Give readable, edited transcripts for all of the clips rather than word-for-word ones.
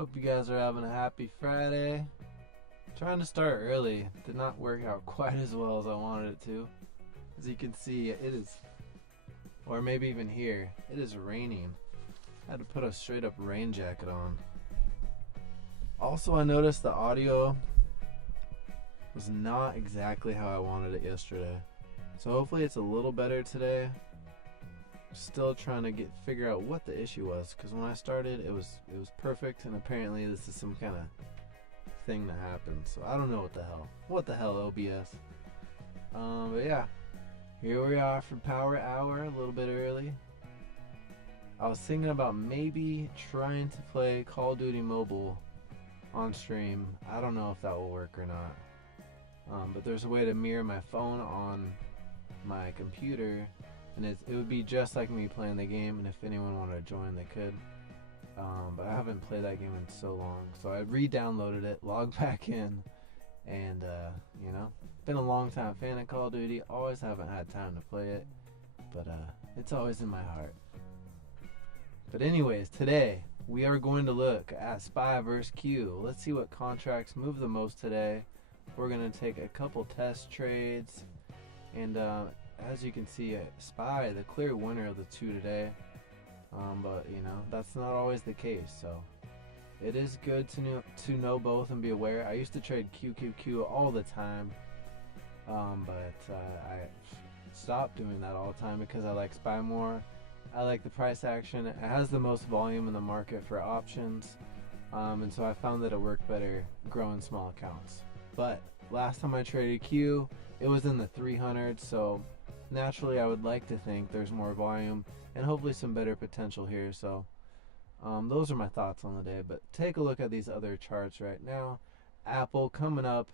Hope you guys are having a happy Friday. Trying to start early. Did not work out quite as well as I wanted it to. As you can see, it is, or maybe even here, it is raining. I had to put a straight up rain jacket on. Also, I noticed the audio was not exactly how I wanted it yesterday. So hopefully it's a little better today. Still trying to figure out what the issue was, because when I started it was perfect, and apparently this is some kind of thing that happened. So I don't know what the hell OBS. But yeah, here we are for Power Hour, a little bit early. I was thinking about maybe trying to play Call of Duty Mobile on stream. I don't know if that will work or not. But there's a way to mirror my phone on my computer, and it would be just like me playing the game, and if anyone wanted to join, they could. But I haven't played that game in so long, so I re-downloaded it, logged back in, and you know, been a long time fan of Call of Duty. Always haven't had time to play it, but it's always in my heart. But anyways, today we are going to look at SPY vs Q. Let's see what contracts move the most today. We're going to take a couple test trades, and as you can see, SPY, the clear winner of the two today. But you know, that's not always the case, so it is good to know both and be aware. I used to trade QQQ all the time, but I stopped doing that all the time because I like SPY more. I like the price action. It has the most volume in the market for options, and so I found that it worked better growing small accounts. But last time I traded Q, it was in the 300s, so naturally I would like to think there's more volume and hopefully some better potential here. So those are my thoughts on the day. But take a look at these other charts right now. Apple coming up,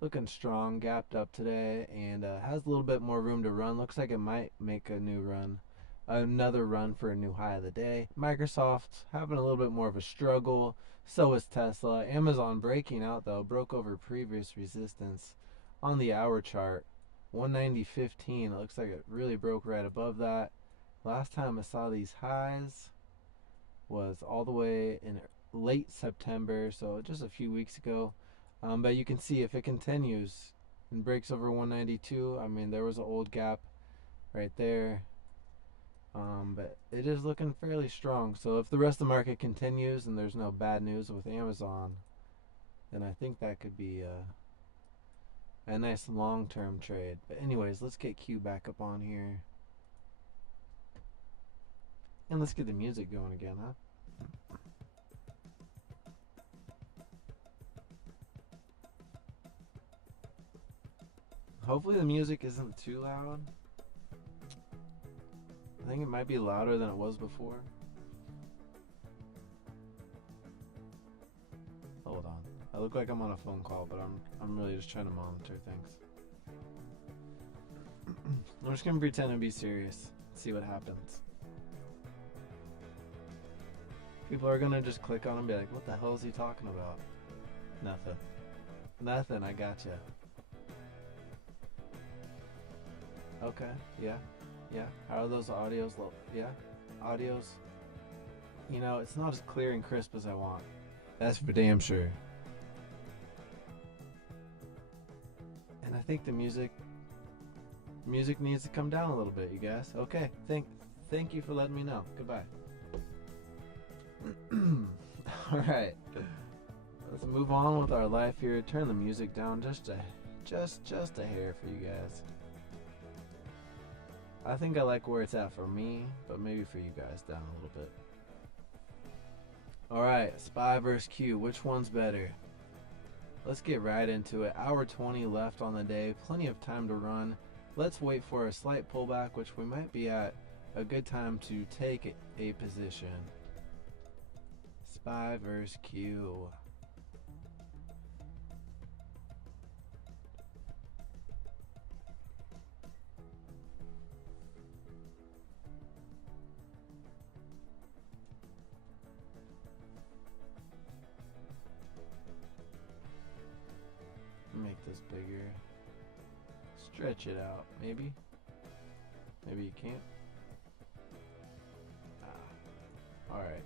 looking strong, gapped up today, and has a little bit more room to run. Looks like it might make a new run, another run for a new high of the day. Microsoft having a little bit more of a struggle. So is Tesla. Amazon breaking out though, broke over previous resistance on the hour chart. 190.15. It looks like it really broke right above that. Last time I saw these highs was all the way in late September, so just a few weeks ago. But you can see if it continues and breaks over 192, I mean, there was an old gap right there. But it is looking fairly strong. So if the rest of the market continues and there's no bad news with Amazon, then I think that could be a nice long-term trade. But anyways, let's get Q back up on here. And let's get the music going again, huh? Hopefully the music isn't too loud. I think it might be louder than it was before. Hold on. I look like I'm on a phone call, but I'm really just trying to monitor things. I'm just gonna pretend to be serious. See what happens. People are gonna just click on and be like, what the hell is he talking about? Nothing, I gotcha. Okay, yeah. How are those audios? Yeah, audios. You know, it's not as clear and crisp as I want. That's for damn sure. And I think the music needs to come down a little bit, you guys. Okay, thank you for letting me know. Goodbye. Alright, let's move on with our life here. Turn the music down just a hair for you guys. I think I like where it's at for me, but maybe for you guys down a little bit. Alright, SPY vs Q, which one's better? Let's get right into it. Hour 20 left on the day, plenty of time to run. Let's wait for a slight pullback, which we might be at a good time to take a position. SPY vs Q. Make this bigger. Stretch it out, maybe. Maybe you can't. Alright.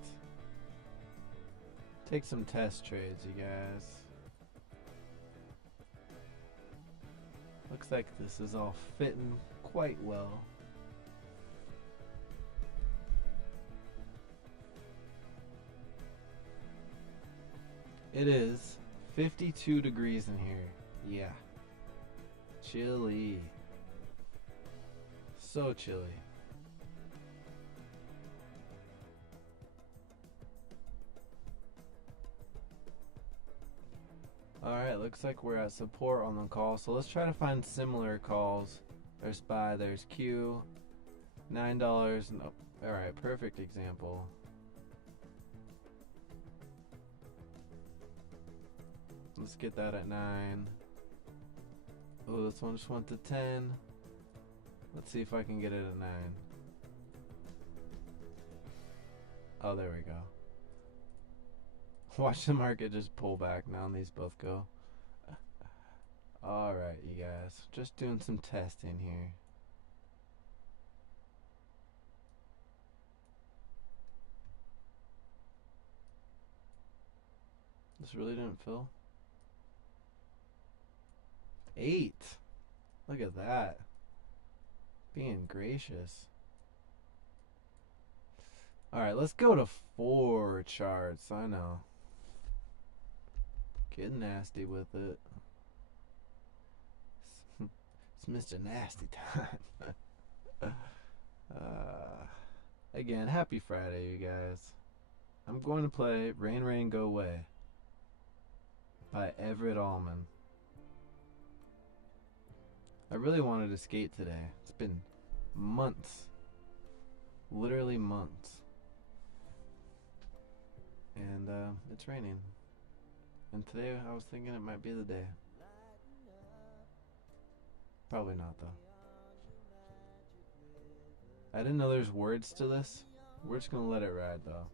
Take some test trades, you guys. Looks like this is all fitting quite well. It is 52 degrees in here. Yeah. Chilly. So chilly. Alright, looks like we're at support on the call. So let's try to find similar calls. There's SPY, there's Q. $9. No. Alright, perfect example. Let's get that at 9. Oh, this one just went to 10. Let's see if I can get it at 9. Oh, there we go. Watch the market just pull back now and these both go. Alright, you guys. Just doing some testing here. This really didn't fill. 8. Look at that. Being gracious. Alright, let's go to 4 charts. I know. Getting nasty with it. It's Mr. Nasty time. Again, happy Friday, you guys. I'm going to play Rain Rain Go Away by Everett Allman. I really wanted to skate today. It's been months. Literally months. And it's raining. And today I was thinking it might be the day. Probably not though. I didn't know there's words to this. We're just gonna let it ride though.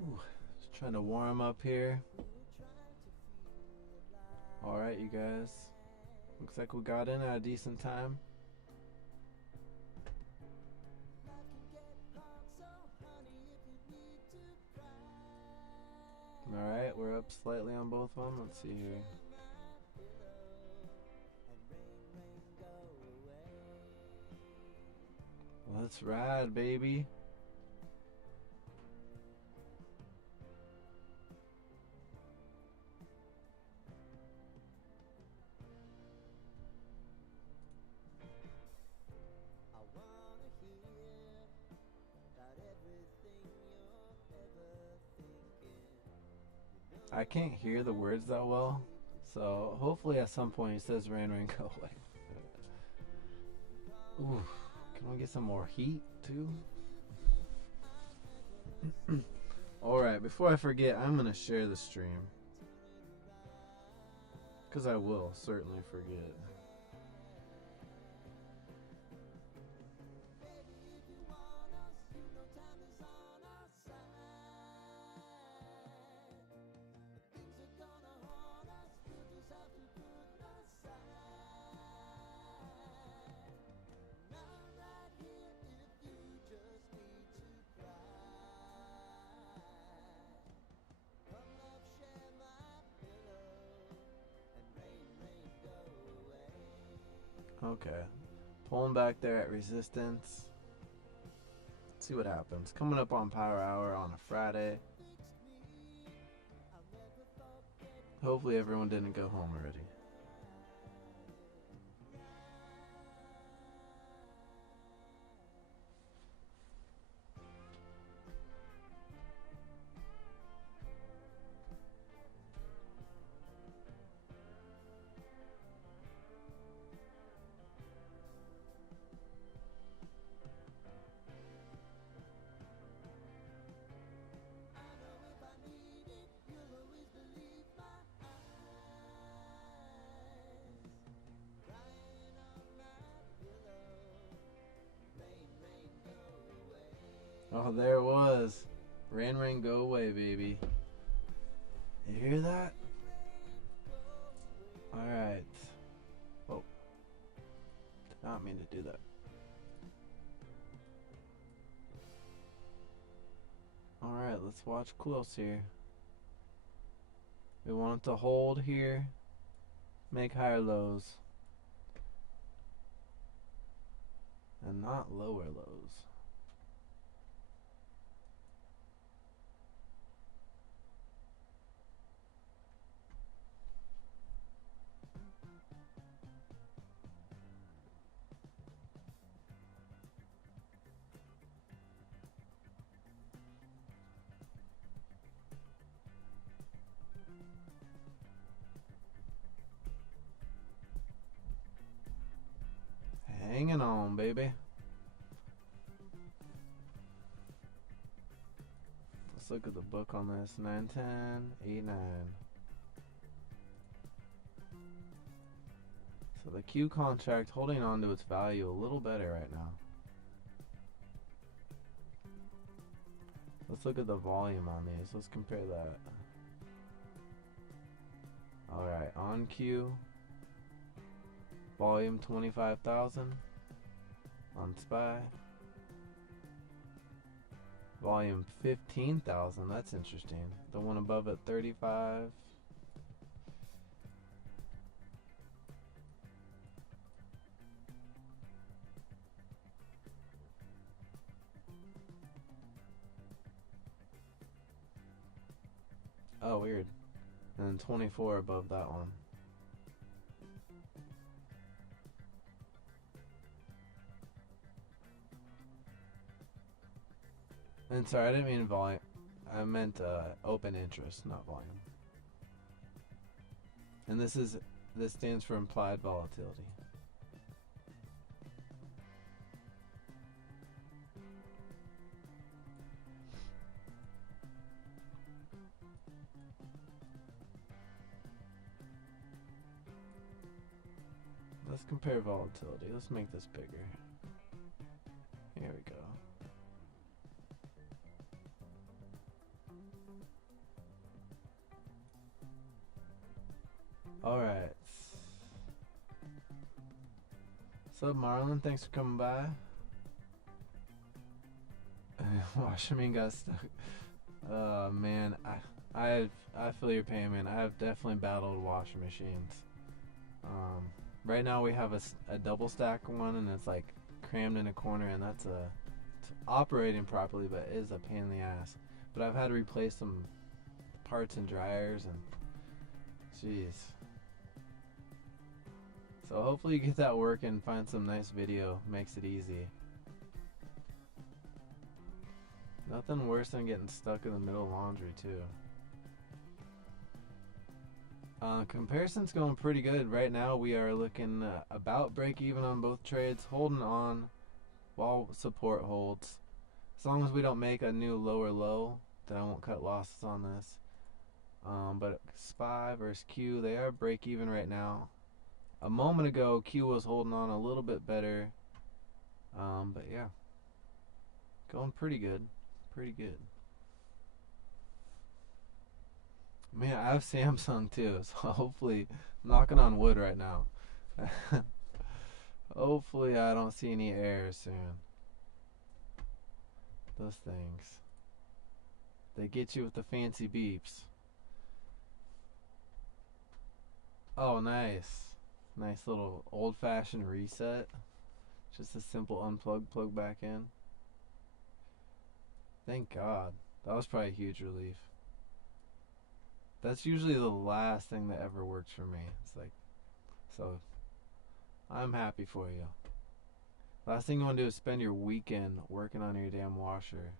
Ooh, just trying to warm up here. Alright, you guys. Looks like we got in at a decent time. Alright, we're up slightly on both of them. Let's see here. Let's ride, baby. I can't hear the words that well, so hopefully at some point it says rain, rain, go away. Ooh, can we get some more heat too? Alright, before I forget, I'm going to share the stream. Because I will certainly forget. Okay, pulling back there at resistance. Let's see what happens. Coming up on Power Hour on a Friday. Hopefully everyone didn't go home already. Oh, there it was. Rain, rain, go away, baby. You hear that? Alright. Oh. not mean to do that. Alright, let's watch close here. We want it to hold here, make higher lows, and not lower lows. Hanging on, baby. Let's look at the book on this. 910, 89. So the Q contract holding on to its value a little better right now. Let's look at the volume on these. Let's compare that. Alright, on Q, volume 25,000. On SPY, volume 15,000. That's interesting. The one above it, 35. Oh, weird. And then 24 above that one. And sorry, I didn't mean volume. I meant open interest, not volume. And this stands for implied volatility. Let's compare volatility. Let's make this bigger. Here we go. Alright. What's up, Marlon? Thanks for coming by. Washerman got stuck. Man, I feel your pain, man. I have definitely battled washing machines. Right now we have a double stack one, and it's like crammed in a corner, and it's operating properly, but it is a pain in the ass. But I've had to replace some parts and dryers, and jeez. So hopefully you get that working, find some nice video, makes it easy. Nothing worse than getting stuck in the middle of laundry too. Comparison's going pretty good. Right now we are looking about break even on both trades, holding on while support holds. As long as we don't make a new lower low, then I won't cut losses on this. But SPY versus Q, they are break even right now. A moment ago, Q was holding on a little bit better. But yeah, going pretty good. Pretty good. Man, I have Samsung too, so hopefully, I'm knocking on wood right now. Hopefully I don't see any errors soon. Those things. They get you with the fancy beeps. Oh, nice. Nice little old-fashioned reset. Just a simple unplug, plug back in. Thank God. That was probably a huge relief. That's usually the last thing that ever works for me. It's like, so I'm happy for you. Last thing you want to do is spend your weekend working on your damn washer.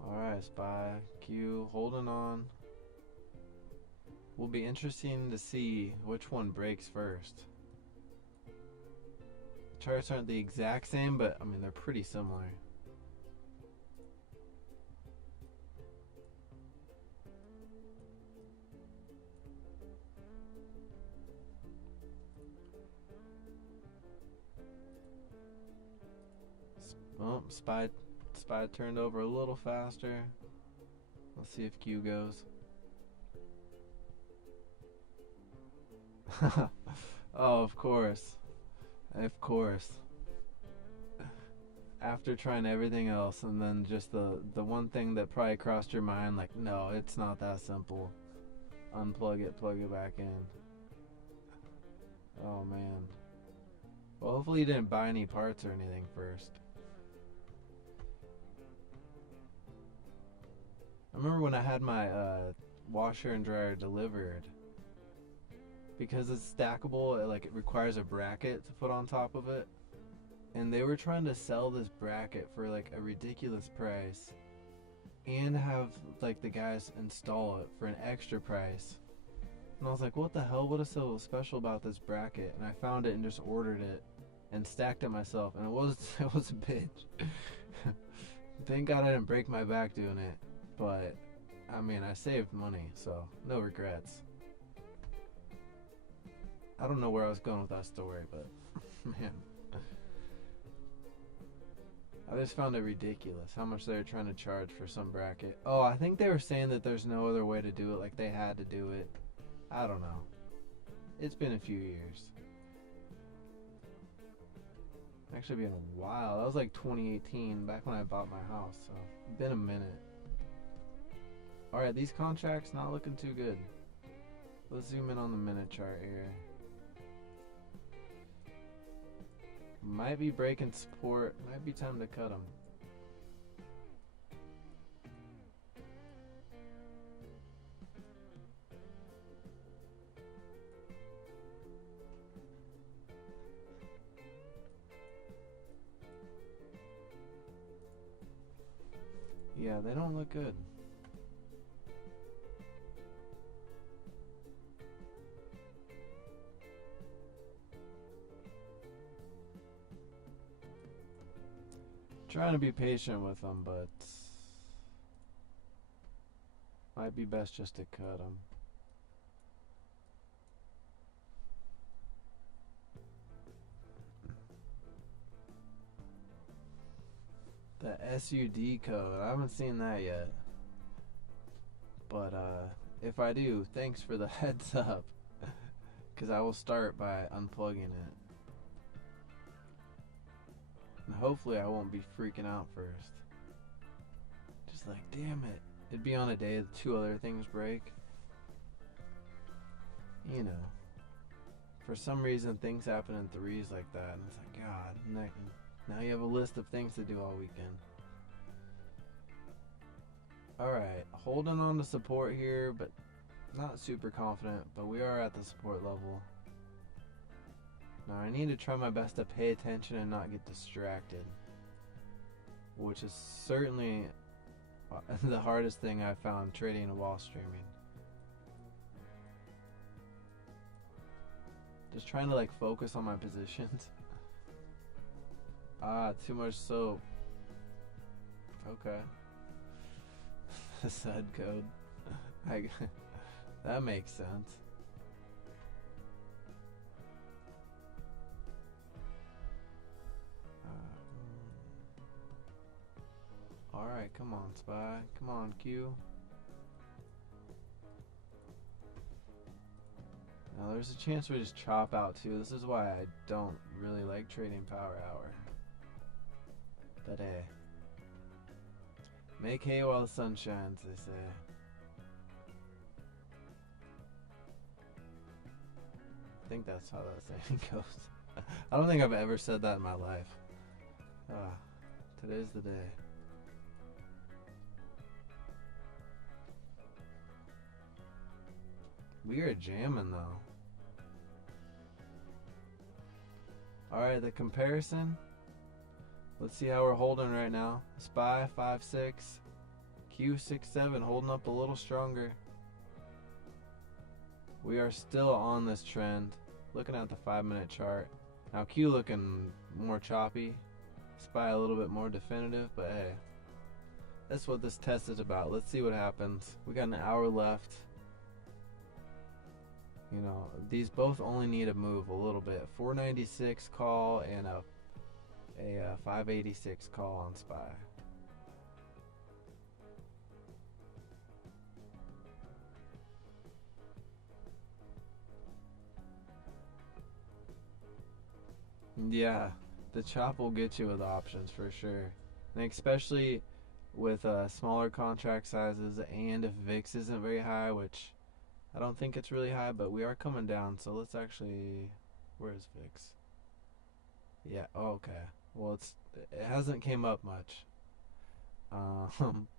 Alright, SPY, Q, holding on. Will be interesting to see which one breaks first. Charts aren't the exact same, but I mean they're pretty similar. Oh, SPY SPY turned over a little faster. Let's see if Q goes. Oh, of course. Of course. After trying everything else, and then just the one thing that probably crossed your mind, like, no, it's not that simple. Unplug it, plug it back in. Oh, man. Well, hopefully you didn't buy any parts or anything first. I remember when I had my washer and dryer delivered, because it's stackable, it requires a bracket to put on top of it, and they were trying to sell this bracket for like a ridiculous price and have like the guys install it for an extra price. And I was like, what the hell, what is so special about this bracket? And I found it and just ordered it and stacked it myself, and it was a bitch. Thank God I didn't break my back doing it, but I mean, I saved money, so no regrets. I don't know where I was going with that story, but man, I just found it ridiculous how much they were trying to charge for some bracket. Oh, I think they were saying that there's no other way to do it, like they had to do it. I don't know. It's been a few years. Actually been a while. That was like 2018, back when I bought my house, so been a minute. Alright, these contracts not looking too good. Let's zoom in on the minute chart here. Might be breaking support. Might be time to cut them. Yeah, they don't look good. Trying to be patient with them, but might be best just to cut them. The SUD code, I haven't seen that yet. But if I do, thanks for the heads up. Because I will start by unplugging it. And hopefully I won't be freaking out first. Just like, damn it. It'd be on a day that 2 other things break. You know. For some reason things happen in threes like that. And it's like, God, now you have a list of things to do all weekend. Alright, holding on to support here, but not super confident. But we are at the support level. Now I need to try my best to pay attention and not get distracted, which is certainly the hardest thing I've found trading while streaming. Just trying to like focus on my positions. Ah, too much soap. Okay. The SUD code. That makes sense. Alright, come on, SPY. Come on, Q. Now, there's a chance we just chop out, too. This is why I don't really like trading power hour. But, hey. Make hay while the sun shines, they say. I think that's how that saying goes. I don't think I've ever said that in my life. Today's the day. We are jamming though. Alright, the comparison. Let's see how we're holding right now. SPY 5.6, Q 6.7, holding up a little stronger. We are still on this trend. Looking at the 5-minute chart. Now Q looking more choppy. SPY a little bit more definitive, but hey. That's what this test is about. Let's see what happens. We got an hour left. You know, these both only need to move a little bit. 496 call and a 586 call on SPY. Yeah, the chop will get you with options for sure, and especially with smaller contract sizes, and if VIX isn't very high, which I don't think it's really high, but we are coming down. So let's actually, where's VIX? Yeah, okay. Well, it hasn't came up much.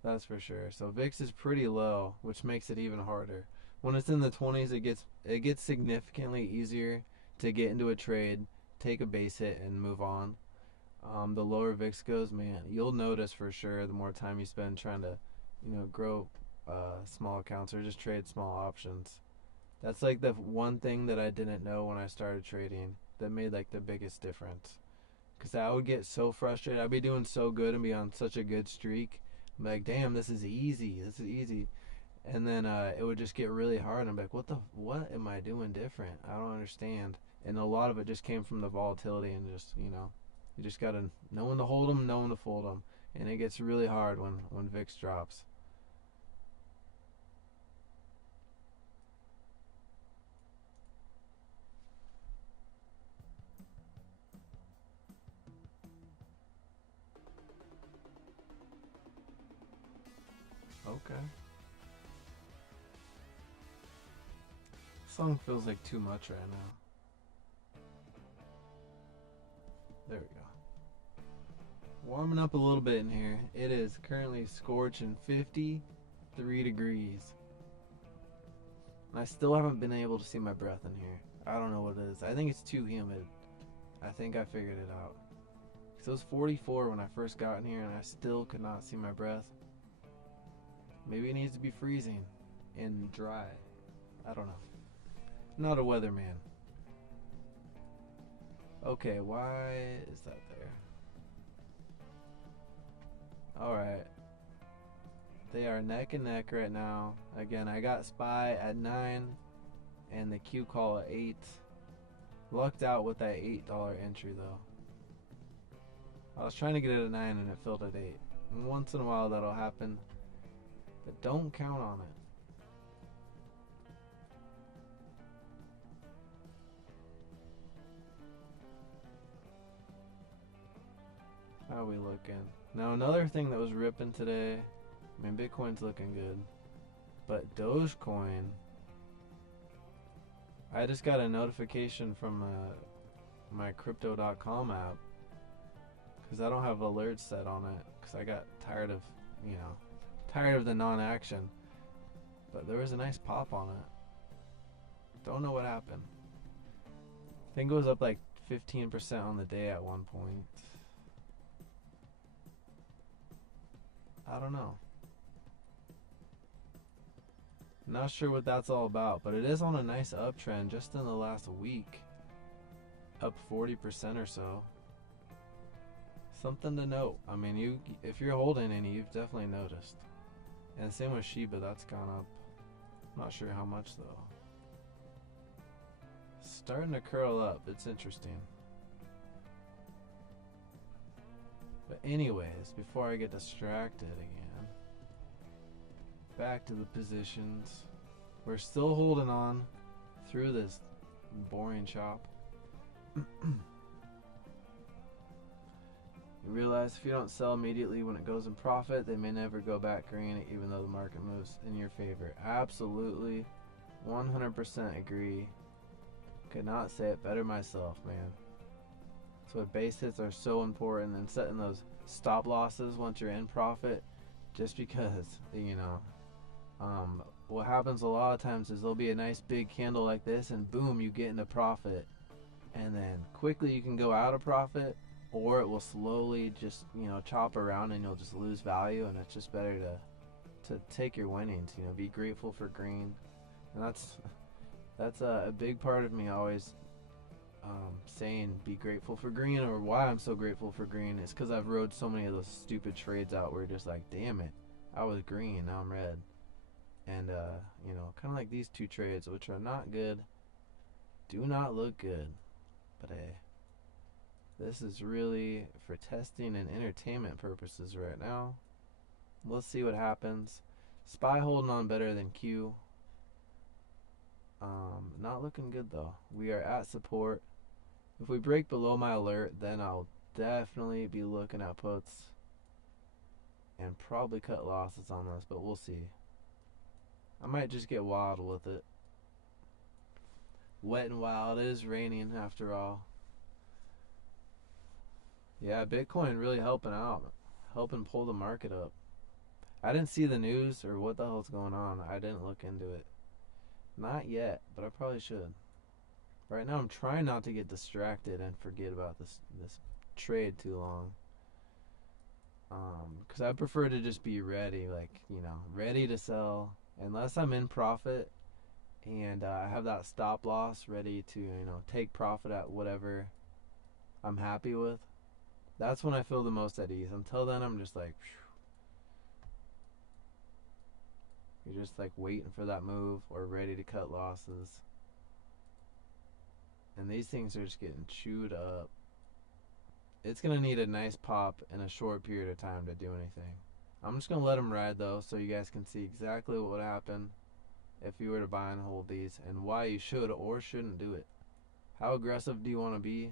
That's for sure. So VIX is pretty low, which makes it even harder. When it's in the 20s, it gets significantly easier to get into a trade, take a base hit, and move on. The lower VIX goes, man, you'll notice for sure the more time you spend trying to, grow small accounts or just trade small options. That's like the one thing that I didn't know when I started trading that made like the biggest difference. Because I would get so frustrated. I'd be doing so good and be on such a good streak. I'm like, damn, this is easy. This is easy. And then it would just get really hard. And I'm like, what am I doing different? I don't understand. And a lot of it just came from the volatility and just, you just got to know when to hold them, know when to fold them. And it gets really hard when VIX drops. Okay. This song feels like too much right now. There we go. Warming up a little bit in here. It is currently scorching 53 degrees. And I still haven't been able to see my breath in here. I don't know what it is. I think it's too humid. I think I figured it out. Because it was 44 when I first got in here and I still could not see my breath. Maybe it needs to be freezing and dry. I don't know. I'm not a weatherman. Okay, why is that there? Alright. They are neck and neck right now. Again, I got SPY at 9 and the Q call at 8. Lucked out with that $8 entry though. I was trying to get it at 9 and it filled at 8. And once in a while that'll happen. But don't count on it. How are we looking? Now another thing that was ripping today, I mean Bitcoin's looking good, but Dogecoin, I just got a notification from my crypto.com app because I don't have alerts set on it because I got tired of, tired of the non-action, but there was a nice pop on it. Don't know what happened. I think it was up like 15% on the day at one point. I don't know. Not sure what that's all about, but it is on a nice uptrend just in the last week. Up 40% or so. Something to note. I mean, if you're holding any, you've definitely noticed. And same with Shiba, that's gone up. Not sure how much though. Starting to curl up. It's interesting. But anyways, before I get distracted again, back to the positions. We're still holding on through this boring chop. You realize if you don't sell immediately when it goes in profit, they may never go back green even though the market moves in your favor. Absolutely, 100% agree. Could not say it better myself, man. So base hits are so important, and setting those stop losses once you're in profit, just because, what happens a lot of times is there'll be a nice big candle like this and boom, you get into profit, and then quickly you can go out of profit, or it will slowly just, chop around and you'll just lose value, and it's just better to take your winnings, be grateful for green. And that's a big part of me always saying be grateful for green, or why I'm so grateful for green is because I've rode so many of those stupid trades out where you're just like, damn it, I was green, now I'm red. And kind of like these two trades, which are not good, do not look good, but hey, this is really for testing and entertainment purposes right now. Let's see what happens. SPY holding on better than Q. Not looking good though. We are at support. If we break below my alert, then I'll definitely be looking at puts and probably cut losses on this, but we'll see. I might just get wild with it. Wet and wild. It is raining after all. Yeah, Bitcoin really helping out, helping pull the market up. I didn't see the news or what the hell's going on. I didn't look into it. Not yet, but I probably should. Right now I'm trying not to get distracted and forget about this trade too long. Because I prefer to just be ready, like, you know, ready to sell. Unless I'm in profit and I have that stop loss ready to, you know, take profit at whatever I'm happy with. That's when I feel the most at ease. Until then, I'm just like, phew. You're just like waiting for that move or ready to cut losses. And these things are just getting chewed up. It's going to need a nice pop in a short period of time to do anything. I'm just going to let them ride though, so you guys can see exactly what would happen if you were to buy and hold these, and why you should or shouldn't do it. How aggressive do you want to be?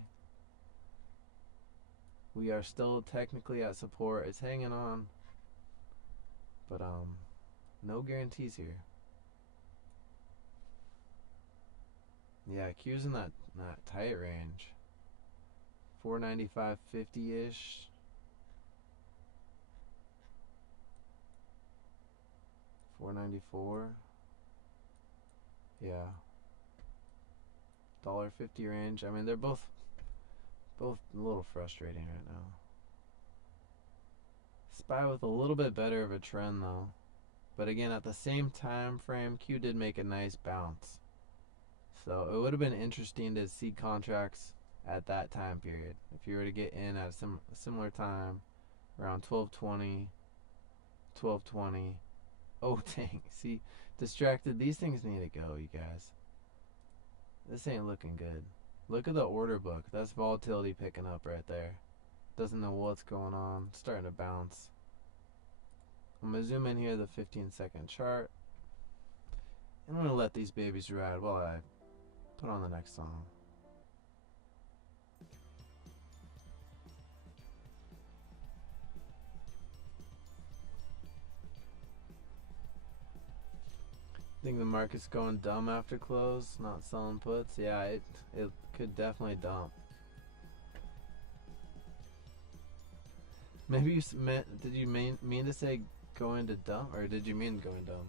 We are still technically at support. It's hanging on. But no guarantees here. Yeah, Q's in that tight range. 495.50-ish. 494. Yeah. $1.50 range. I mean, they're both a little frustrating right now. SPY with a little bit better of a trend though. But again, at the same time frame, Q did make a nice bounce. So it would have been interesting to see contracts at that time period. If you were to get in at a similar time, around 12:20, 12:20. Oh dang, see, distracted. These things need to go, you guys. This ain't looking good. Look at the order book. That's volatility picking up right there. Doesn't know what's going on. Starting to bounce. I'm going to zoom in here, the 15-second chart. And I'm going to let these babies ride while I put on the next song. Think the market's going dumb after close, not selling puts? Yeah, it could definitely dump. Maybe you did you mean to say going to dump, or did you mean going dumb?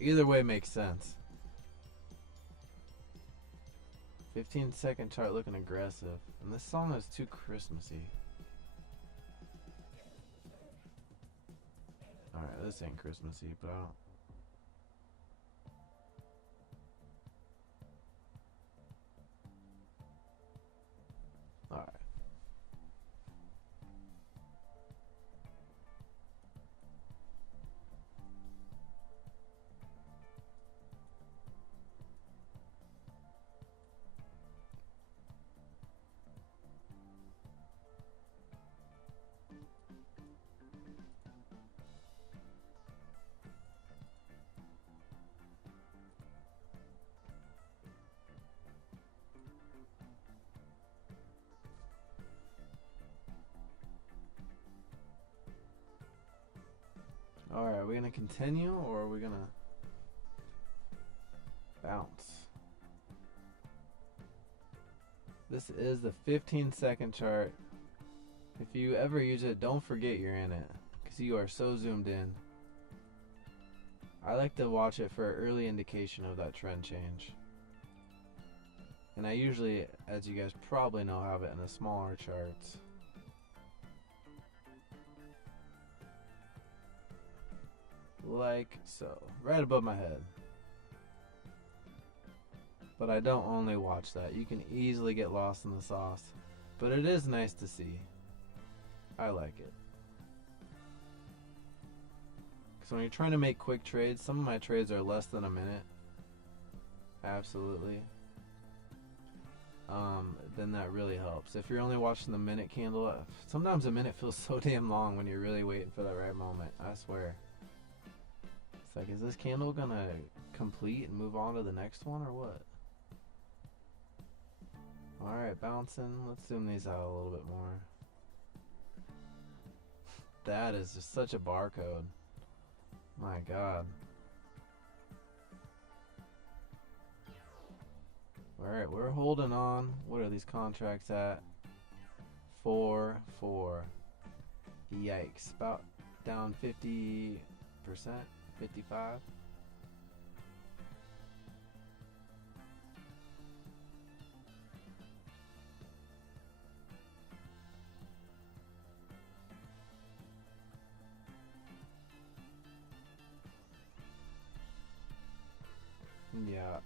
Either way makes sense. 15-second chart looking aggressive, and this song is too Christmassy. Alright, this ain't Christmassy, but I don't. Alright. Alright, are we going to continue or are we going to bounce? This is the 15-second chart. If you ever use it, don't forget you're in it, because you are so zoomed in. I like to watch it for an early indication of that trend change. And I usually, as you guys probably know, have it in the smaller charts. Like so, right above my head. But I don't only watch that. You can easily get lost in the sauce. But it is nice to see. I like it. Because when you're trying to make quick trades, some of my trades are less than a minute. Absolutely. Then that really helps. If you're only watching the minute candle, sometimes a minute feels so damn long when you're really waiting for the right moment. I swear. It's like, is this candle gonna complete and move on to the next one or what? Alright, bouncing. Let's zoom these out a little bit more. That is just such a barcode. My God. Alright, we're holding on. What are these contracts at? 4, 4. Yikes. About down 50%, 55. Yeah.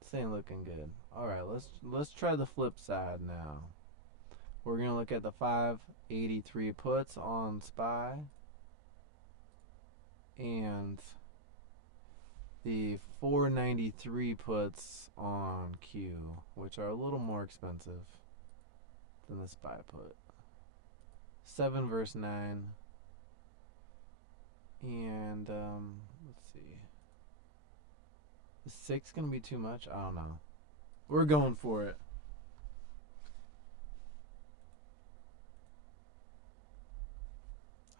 This ain't looking good. Alright, let's try the flip side now. We're gonna look at the 583 puts on SPY and the 493 puts on Q, which are a little more expensive than the SPY put. 7 versus 9. And let's see. Is 6 gonna be too much? I don't know. We're going for it.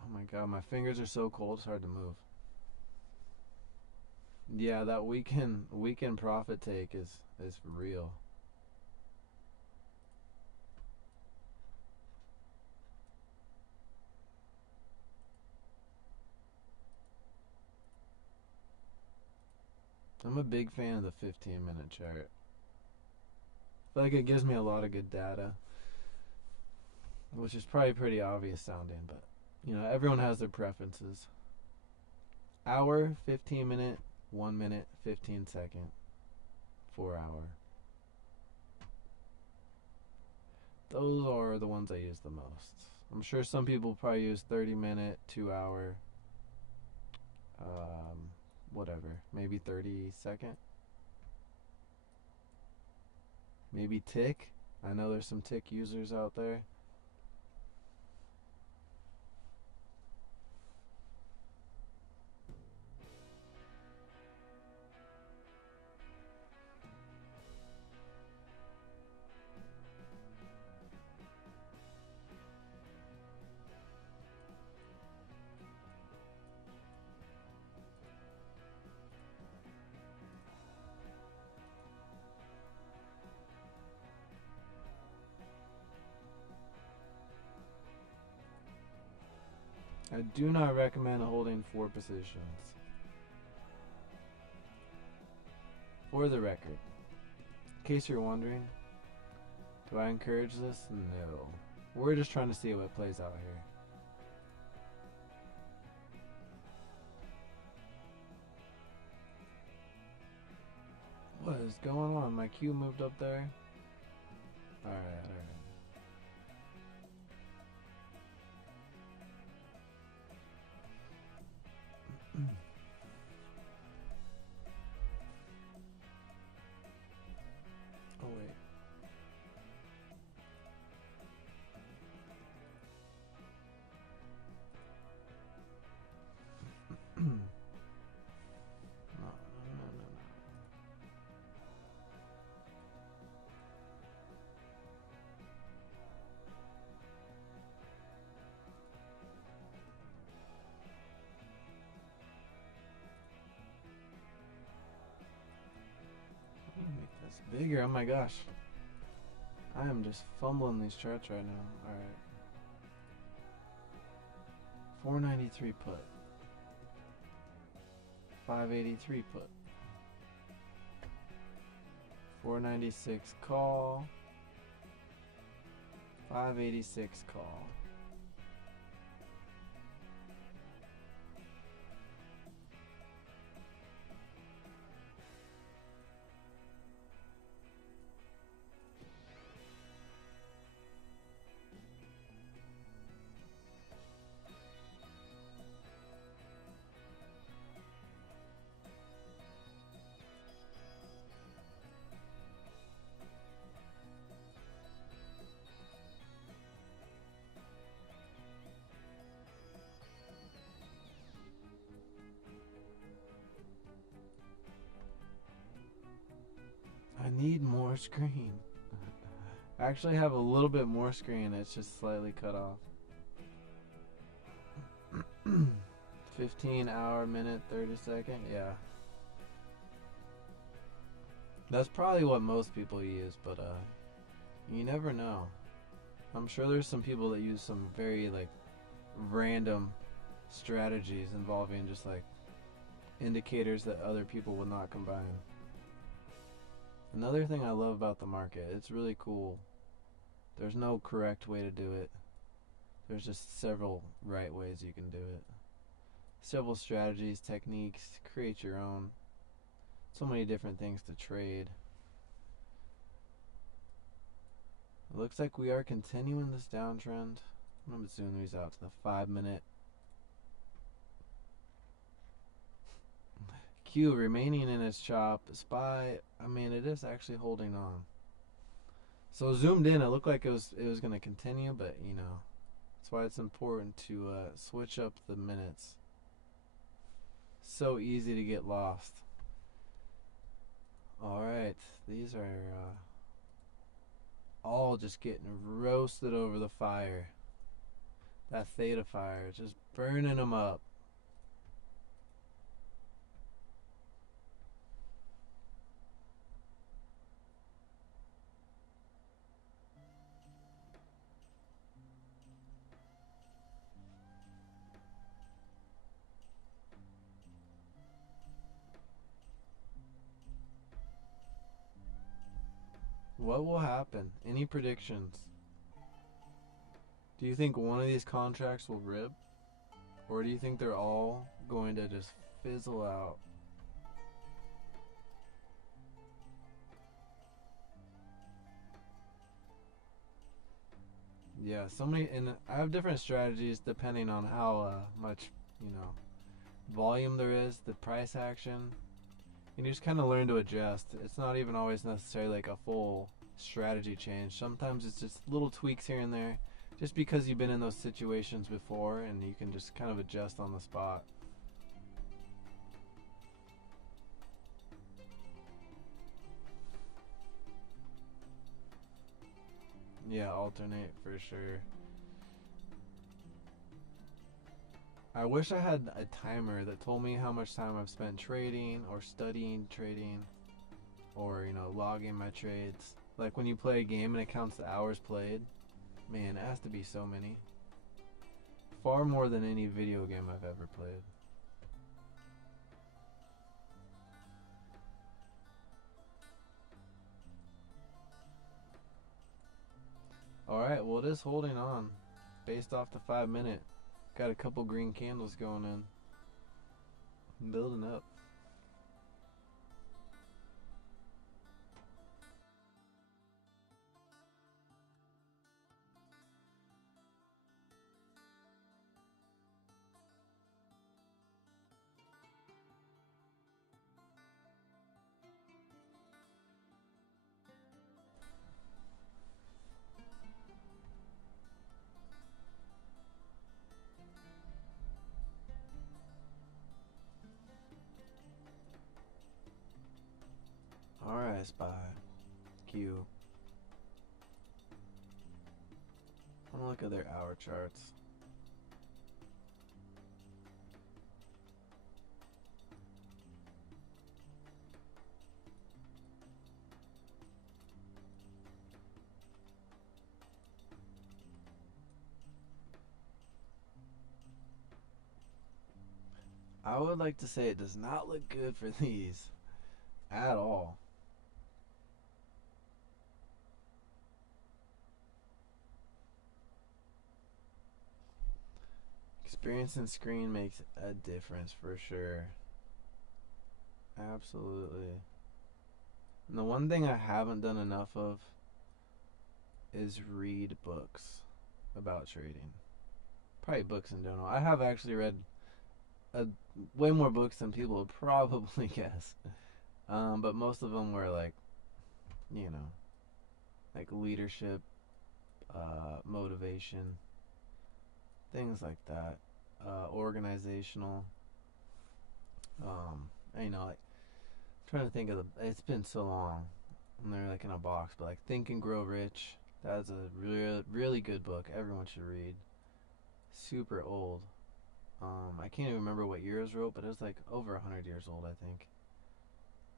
Oh my God, my fingers are so cold, it's hard to move. Yeah, that weekend profit take is real. I'm a big fan of the 15-minute chart. I feel like it gives me a lot of good data, which is probably pretty obvious sounding, but you know, everyone has their preferences. Hour, 15-minute, 1 minute, 15-second, 4 hour. Those are the ones I use the most. I'm sure some people probably use 30-minute, 2 hour, whatever, maybe 30-second. Maybe tick. I know there's some tick users out there. I do not recommend holding 4 positions. For the record, in case you're wondering, do I encourage this? No. We're just trying to see what plays out here. What is going on? My Q moved up there? Alright, alright. Oh wait. No. Make this bigger. Oh my gosh. I am just fumbling these charts right now. Alright. 493 put. 583 put. 496 call. 586 call. need more screen. I actually have a little bit more screen. It's just slightly cut off. 15 hour, minute, 30 second. Yeah. That's probably what most people use, but you never know. I'm sure there's some people that use some very like random strategies involving just like indicators that other people would not combine. Another thing I love about the market, it's really cool. There's no correct way to do it. There's just several right ways you can do it. Several strategies, techniques, create your own. So many different things to trade. It looks like we are continuing this downtrend. I'm going to zoom these out to the 5 minute. Q remaining in its chop. SPY, I mean, it is actually holding on. So zoomed in, it looked like it was going to continue, but you know, that's why it's important to switch up the minutes. So easy to get lost. Alright, these are all just getting roasted over the fire. That theta fire, just burning them up. What will happen? Any predictions? Do you think one of these contracts will rip? Or do you think they're all going to just fizzle out? Yeah, so many, and I have different strategies depending on how much, you know, volume there is, the price action. And you just kind of learn to adjust. It's not even always necessarily like a full strategy change. Sometimes it's just little tweaks here and there, just because you've been in those situations before and you can just kind of adjust on the spot. Yeah, alternate for sure. I wish I had a timer that told me how much time I've spent trading or studying trading or, you know, logging my trades. Like when you play a game and it counts the hours played, man, it has to be so many. Far more than any video game I've ever played. Alright, well it is holding on based off the 5 minute. Got a couple green candles going in. Building up. Alright, SPY. Q. I'm gonna look at their hour charts. I would like to say it does not look good for these at all. Experience and screen makes a difference for sure. Absolutely. And the one thing I haven't done enough of is read books about trading. Probably books in general. I have actually read way more books than people would probably guess. But most of them were like, you know, like leadership, motivation, things like that. Organizational. You know, like, I'm trying to think of it's been so long. and they're like in a box. But like Think and Grow Rich, that's a really good book. Everyone should read. Super old. I can't even remember what year it was wrote, but it was like over 100 years old, I think.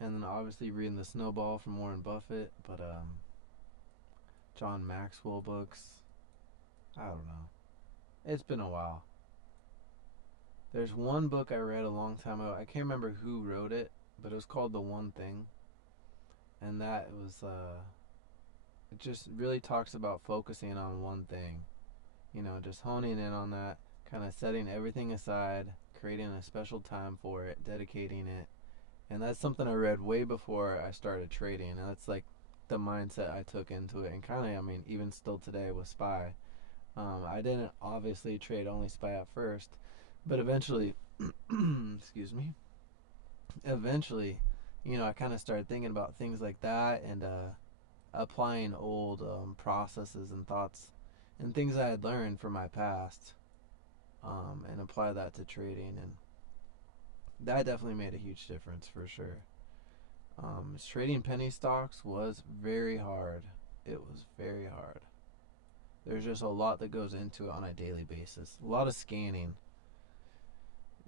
And then obviously reading The Snowball from Warren Buffett, but John Maxwell books. I don't know. It's been a while. There's one book I read a long time ago. I can't remember who wrote it, but it was called The One Thing, and that was it just really talks about focusing on one thing. You know, just honing in on that, kind of setting everything aside, creating a special time for it, dedicating it. And that's something I read way before I started trading, and that's like the mindset I took into it. And kind of, I mean, even still today with SPY, I didn't obviously trade only SPY at first, but eventually, excuse me, eventually, you know, I kind of started thinking about things like that, and applying old processes and thoughts and things I had learned from my past, and apply that to trading, and that definitely made a huge difference for sure. Trading penny stocks was very hard. It was very hard. There's just a lot that goes into it on a daily basis. A lot of scanning,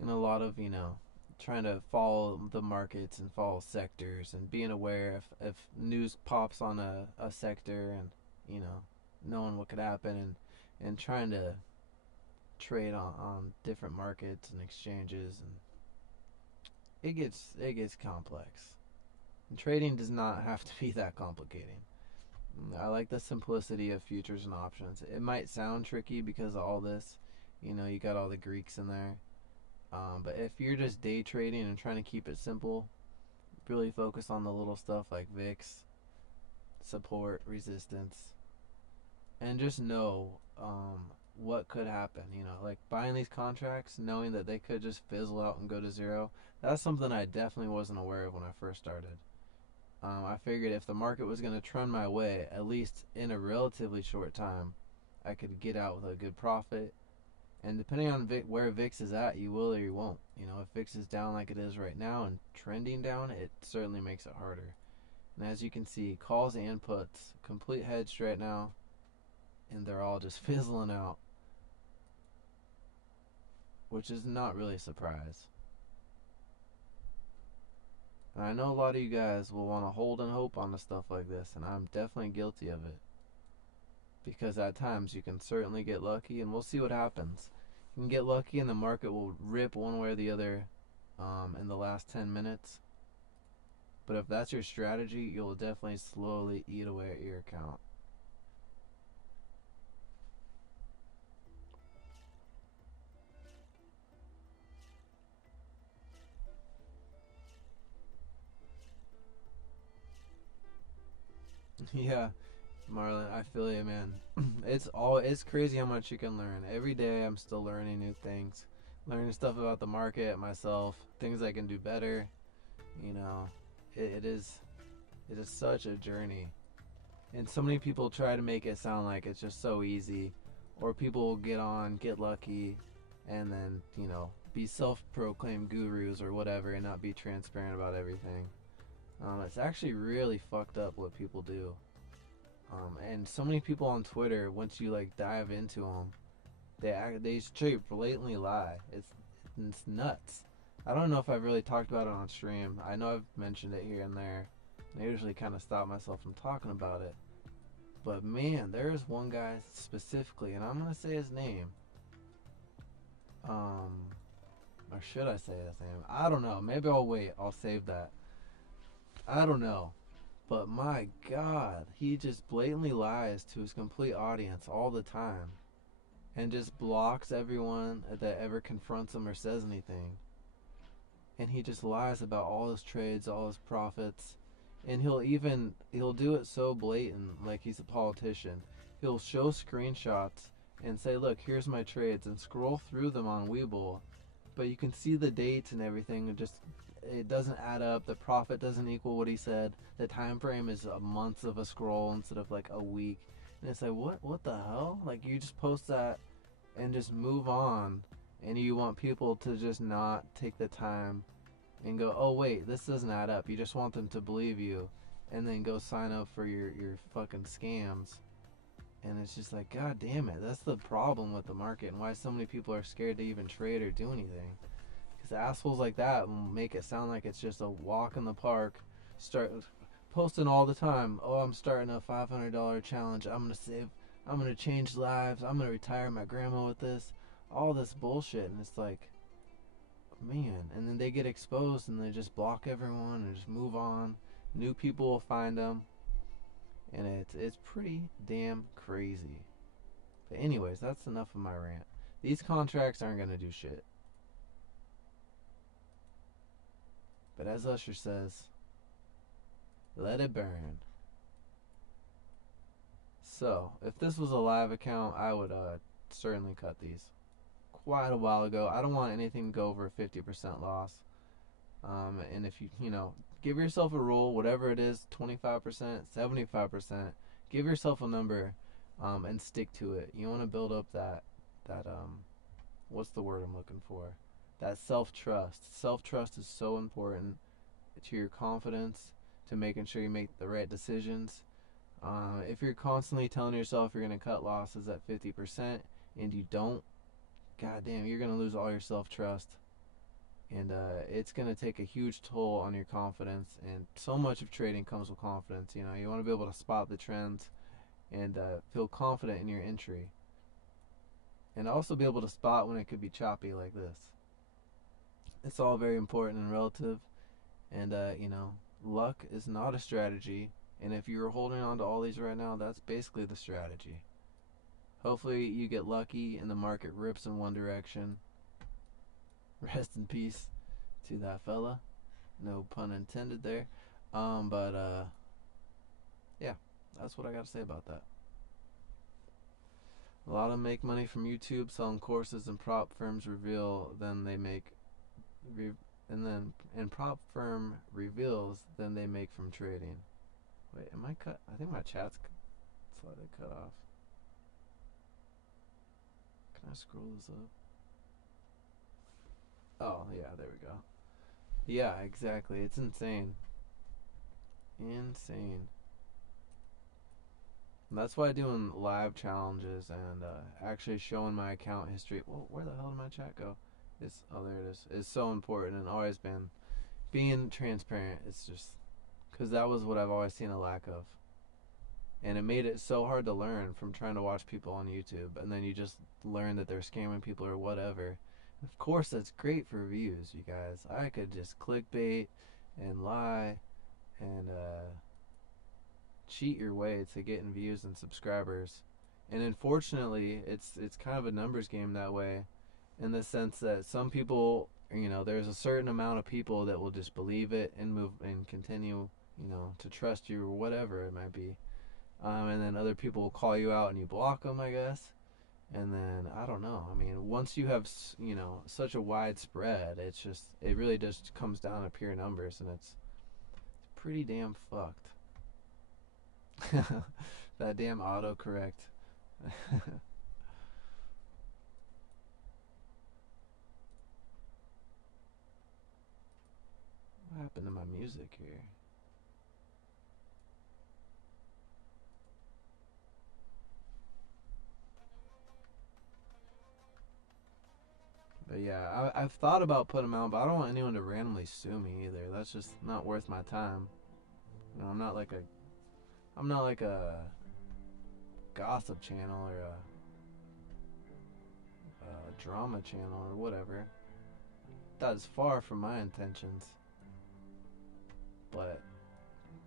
and a lot of, you know, trying to follow the markets and follow sectors, and being aware if news pops on a sector, and, you know, knowing what could happen, and trying to trade on different markets and exchanges, and it gets complex. And trading does not have to be that complicated. I like the simplicity of futures and options. It might sound tricky because of all this, you know, you got all the Greeks in there. But if you're just day trading and trying to keep it simple, really focus on the little stuff like VIX, support, resistance, and just know what could happen. You know, like buying these contracts, knowing that they could just fizzle out and go to zero. That's something I definitely wasn't aware of when I first started. I figured if the market was going to trend my way, at least in a relatively short time, I could get out with a good profit. And depending on where VIX is at, you will or you won't. You know, if VIX is down like it is right now and trending down, it certainly makes it harder. And as you can see, calls and puts, complete hedged right now, and they're all just fizzling out, which is not really a surprise. And I know a lot of you guys will want to hold and hope on the stuff like this, and I'm definitely guilty of it. Because at times you can certainly get lucky, and we'll see what happens. You can get lucky and the market will rip one way or the other in the last 10 minutes. But if that's your strategy, you'll definitely slowly eat away at your account. Yeah, Marlon, I feel you, man. It's crazy how much you can learn. Every day I'm still learning new things. Learning stuff about the market, myself, things I can do better. You know, it is such a journey. And so many people try to make it sound like it's just so easy, or people will get on, get lucky, and then, you know, be self-proclaimed gurus or whatever, and not be transparent about everything. It's actually really fucked up what people do. And so many people on Twitter, once you like dive into them, they straight blatantly lie. It's nuts. I don't know if I've really talked about it on stream. I know I've mentioned it here and there. I usually kind of stop myself from talking about it. But man, there is one guy specifically, and I'm gonna say his name. Or should I say his name? I don't know. Maybe I'll wait. I'll save that. I don't know. But my God, he just blatantly lies to his complete audience all the time, and just blocks everyone that ever confronts him or says anything. And he just lies about all his trades, all his profits. And he'll do it so blatant, like he's a politician. He'll show screenshots and say, look, here's my trades, and scroll through them on Webull. But you can see the dates and everything, and just it doesn't add up. The profit doesn't equal what he said. The time frame is a month of a scroll instead of like a week. And it's like, what the hell? Like, you just post that and just move on, and you want people to just not take the time and go, oh wait, this doesn't add up. You just want them to believe you, and then go sign up for your fucking scams. And it's just like, god damn it, that's the problem with the market and why so many people are scared to even trade or do anything. Because assholes like that will make it sound like it's just a walk in the park. Start posting all the time, oh, I'm starting a $500 challenge, I'm gonna save, I'm gonna change lives, I'm gonna retire my grandma with this, all this bullshit. And it's like, man. And then they get exposed and they just block everyone and just move on. New people will find them, and it's pretty damn crazy. But anyways, that's enough of my rant. These contracts aren't gonna do shit. But as Usher says, let it burn. So, if this was a live account, I would certainly cut these quite a while ago. I don't want anything to go over a 50% loss. And if you know, give yourself a rule, whatever it is, 25%, 75%, give yourself a number, and stick to it. You want to build up that what's the word I'm looking for? That self-trust. Self-trust is so important to your confidence, to making sure you make the right decisions. If you're constantly telling yourself you're going to cut losses at 50% and you don't, goddamn, you're going to lose all your self-trust. And it's going to take a huge toll on your confidence. And so much of trading comes with confidence. You know, you want to be able to spot the trends and feel confident in your entry. And also be able to spot when it could be choppy like this. It's all very important and relative. And, you know, luck is not a strategy. And if you're holding on to all these right now, that's basically the strategy. Hopefully you get lucky and the market rips in one direction. Rest in peace to that fella. No pun intended there. Yeah, that's what I got to say about that. A lot of them make money from YouTube selling courses, and prop firms reveal, then they make, and prop firm reveals, then they make from trading. Wait, am I cut? I think my chat's slightly cut off. Can I scroll this up? Oh, yeah, there we go. Yeah, exactly. It's insane. Insane. And that's why doing live challenges and actually showing my account history. Well, where the hell did my chat go? Oh, there it is. It's so important, and always been. Being transparent, it's just because that was what I've always seen a lack of. And it made it so hard to learn from trying to watch people on YouTube, and then you just learn that they're scamming people or whatever. Of course, that's great for views, you guys. I could just clickbait and lie and cheat your way to getting views and subscribers. And unfortunately, it's kind of a numbers game that way, in the sense that some people, you know, there's a certain amount of people that will just believe it and move and continue, you know, to trust you or whatever it might be. And then other people will call you out and you block them, I guess. And then, I don't know. I mean, once you have, you know, such a wide spread, it's just, it really just comes down to pure numbers, and it's pretty damn fucked. That damn autocorrect. What happened to my music here? But yeah, I've thought about putting them out, but I don't want anyone to randomly sue me either. That's just not worth my time. You know, I'm not like a gossip channel or a drama channel or whatever. That is far from my intentions. But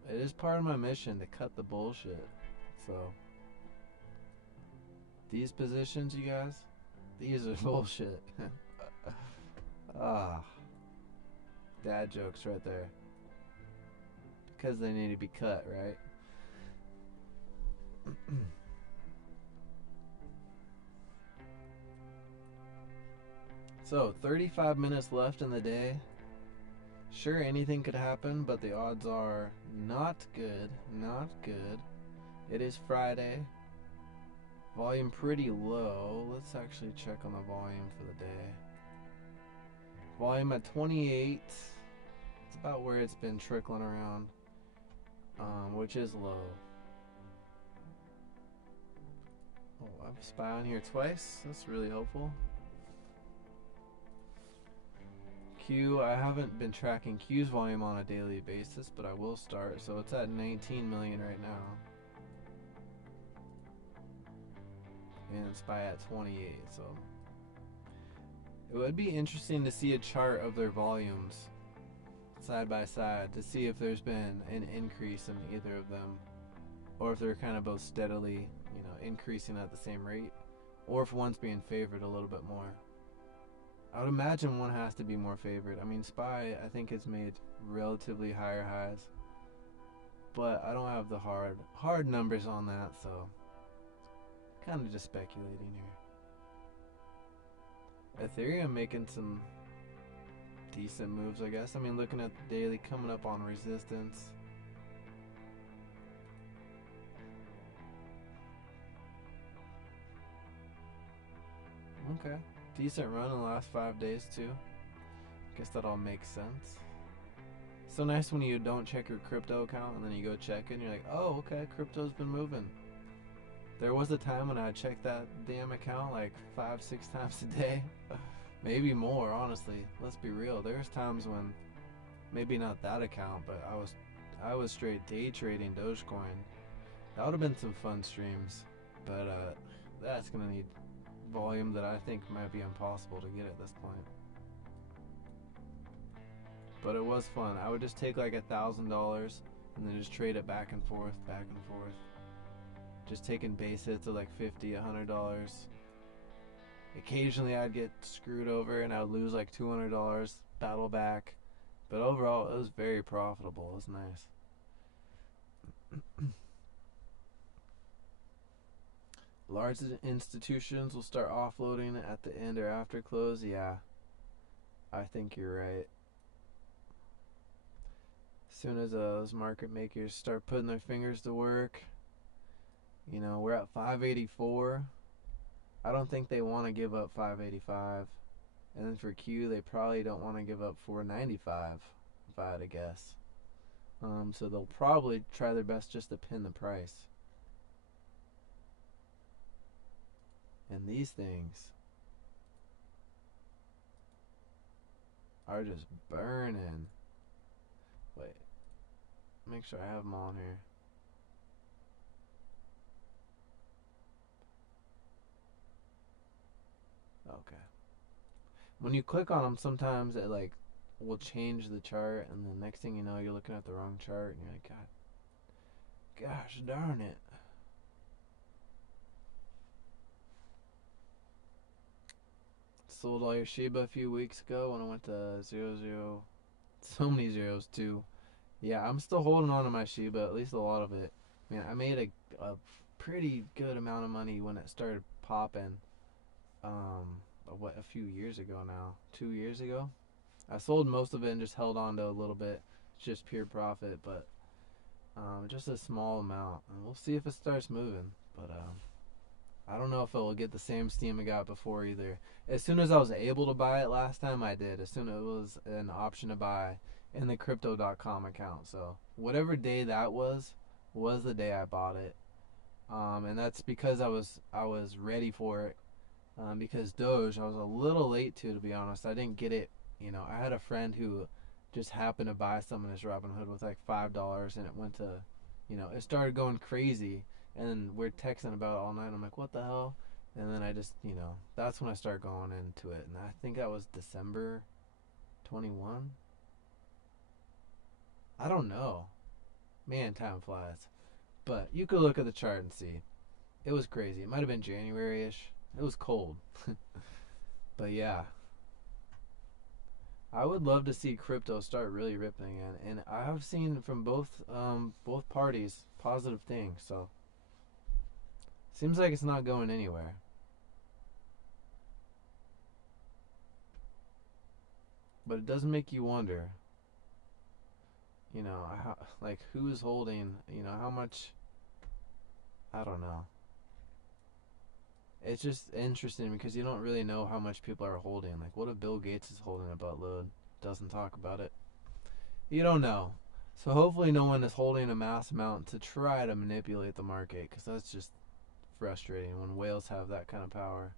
it is part of my mission to cut the bullshit. So these positions, you guys, these are bullshit. Dad jokes right there. Because they need to be cut, right? So, 35 minutes left in the day. Sure, anything could happen, but the odds are not good. Not good. It is Friday. Volume pretty low. Let's actually check on the volume for the day. Volume at 28. It's about where it's been trickling around. which is low. Oh, I've SPY on here twice. That's really helpful. Q, I haven't been tracking Q's volume on a daily basis, but I will start. So it's at 19 million right now. And SPY at 28, so it would be interesting to see a chart of their volumes side by side to see if there's been an increase in either of them, or if they're kind of both steadily, increasing at the same rate, or if one's being favored a little bit more. I would imagine one has to be more favored. I mean, SPY, I think, has made relatively higher highs, but I don't have the hard numbers on that, so kind of just speculating here. Ethereum making some decent moves, I guess. I mean, looking at the daily, coming up on resistance. Okay, decent run in the last 5 days too. Guess that all makes sense. So nice when you don't check your crypto account and then you go check it and you're like, oh, okay, crypto's been moving. There was a time when I checked that damn account like 5-6 times a day. Maybe more, honestly. Let's be real. There's times when, maybe not that account, but I was straight day trading Dogecoin. That would have been some fun streams, but that's gonna need volume that I think might be impossible to get at this point. But it was fun. I would just take like $1,000 and then just trade it back and forth, just taking base hits of like $50, $100. Occasionally I'd get screwed over and I would lose like $200, battle back, but overall it was very profitable. It was nice. Large institutions will start offloading at the end or after close. Yeah, I think you're right. As soon as those market makers start putting their fingers to work, we're at 584. I don't think they want to give up 585. And then for Q, they probably don't want to give up 495, if I had to guess. So they'll probably try their best just to pin the price. And these things are just burning. Wait, make sure I have them on here. Okay. When you click on them, sometimes it like will change the chart, and the next thing you know, you're looking at the wrong chart, and you're like, gosh darn it. Sold all your Shiba a few weeks ago when I went to 0. So many zeros too. Yeah, I'm still holding on to my Shiba, at least a lot of it. I mean, I made a pretty good amount of money when it started popping. A few years ago now, 2 years ago. I sold most of it and just held on to a little bit. It's just pure profit, but just a small amount. And we'll see if it starts moving. But I don't know if it will get the same steam I got before either. As soon as I was able to buy it last time, I did. As soon as it was an option to buy in the crypto.com account. So whatever day that was the day I bought it. And that's because I was ready for it. Because Doge, I was a little late to be honest. I didn't get it. I had a friend who just happened to buy some in his Robinhood with like $5, and it went to, it started going crazy. And we're texting about it all night. I'm like, what the hell? And then I just, that's when I started going into it. And I think that was December 21. I don't know. Man, time flies. But you could look at the chart and see. It was crazy. It might have been January-ish. It was cold. But yeah. I would love to see crypto start really ripping again. And I have seen from both parties positive things. So seems like it's not going anywhere. But it does make you wonder, who's holding, how much, I don't know. It's just interesting because you don't really know how much people are holding. Like, what if Bill Gates is holding a buttload? Doesn't talk about it. You don't know. So hopefully no one is holding a mass amount to try to manipulate the market, because that's just frustrating when whales have that kind of power,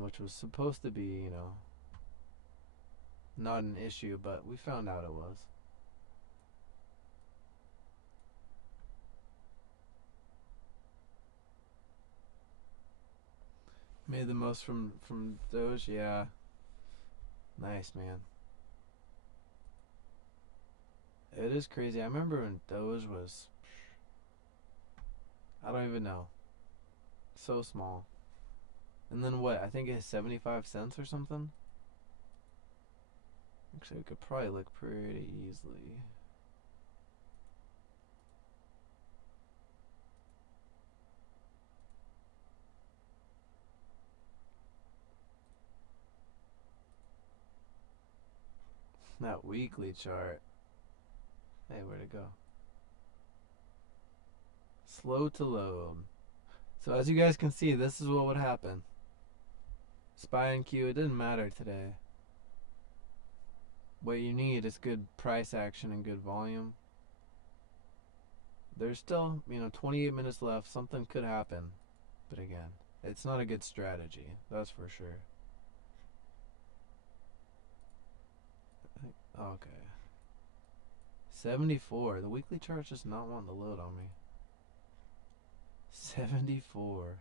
which was supposed to be, not an issue, but we found out it was. Made the most from Doge, yeah. Nice, man. It is crazy. I remember when Doge was, I don't even know, so small. And then what? I think it's 75 cents or something. Actually, we could probably look pretty easily. That weekly chart. Hey, where'd it go? Slow to load. So as you guys can see, this is what would happen. SPY and Q, it didn't matter today. What you need is good price action and good volume. There's still, 28 minutes left. Something could happen. But again, it's not a good strategy. That's for sure. Okay. 74. The weekly chart's just not wanting to load on me. 74.